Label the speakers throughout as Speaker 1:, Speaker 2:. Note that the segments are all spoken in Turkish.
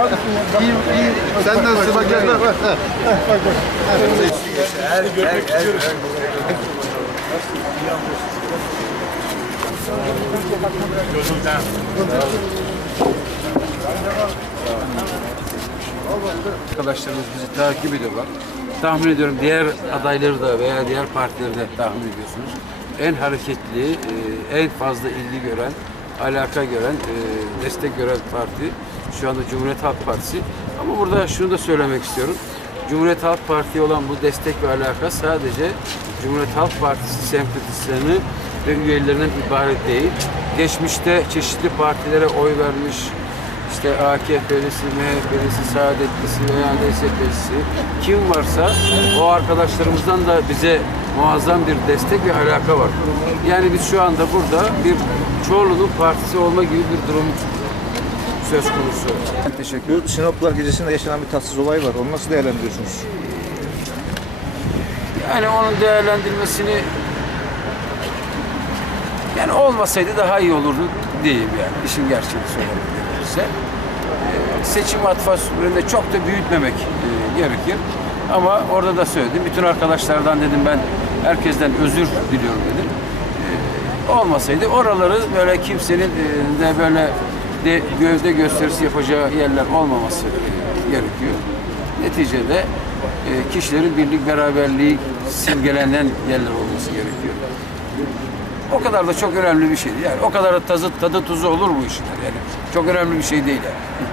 Speaker 1: İyi, iyi. Sen nasılsın? Bak gel bak. bak.
Speaker 2: Arkadaşlarımız bizi takip ediyorlar. Tahmin ediyorum diğer adayları da veya diğer partileri de tahmin ediyorsunuz. En hareketli, e, en fazla ilgi gören, alaka gören, e, destek gören parti şu anda Cumhuriyet Halk Partisi. Ama burada şunu da söylemek istiyorum. Cumhuriyet Halk Parti'ye olan bu destek ve alaka sadece Cumhuriyet Halk Partisi sempatislerini ve üyelerinden ibaret değil. Geçmişte çeşitli partilere oy vermiş, işte AKP'lisi, MHP'lisi, Saadetlisi veya DSP'lisi kim varsa o arkadaşlarımızdan da bize muazzam bir destek ve alaka var. Yani biz şu anda burada bir Çorlu'nun partisi olma gibi bir durum söz konusu. Teşekkür ederim.
Speaker 1: Sinoplar gecesinde yaşanan bir tatsız olay var. Onu nasıl değerlendiriyorsunuz?
Speaker 2: Yani onun değerlendirmesini yani olmasaydı daha iyi olurdu diyeyim yani. İşin gerçeğini söylemek gerekirse. Seçim atmosferinde çok da büyütmemek e, gerekir. Ama orada da söyledim. Bütün arkadaşlardan dedim ben herkesten özür diliyorum dedim. Ee, olmasaydı oraları böyle kimsenin e, de böyle de gövde gösterisi yapacağı yerler olmaması e, gerekiyor. Neticede kişilerin birlik beraberliği simgelenen yerler olması gerekiyor. O kadar da çok önemli bir şey değil. Yani o kadar da tazı, tadı tuzu olur bu işler yani. Çok önemli bir şey değil yani.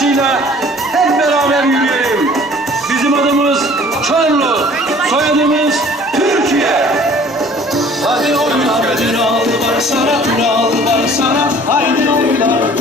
Speaker 2: anlayışıyla hep beraber yürüyelim. Bizim adımız Çorlu, soyadımız Türkiye. Hadi oynar, hadi al
Speaker 3: var sana,
Speaker 2: al
Speaker 3: var
Speaker 2: sana,
Speaker 3: haydi oynar.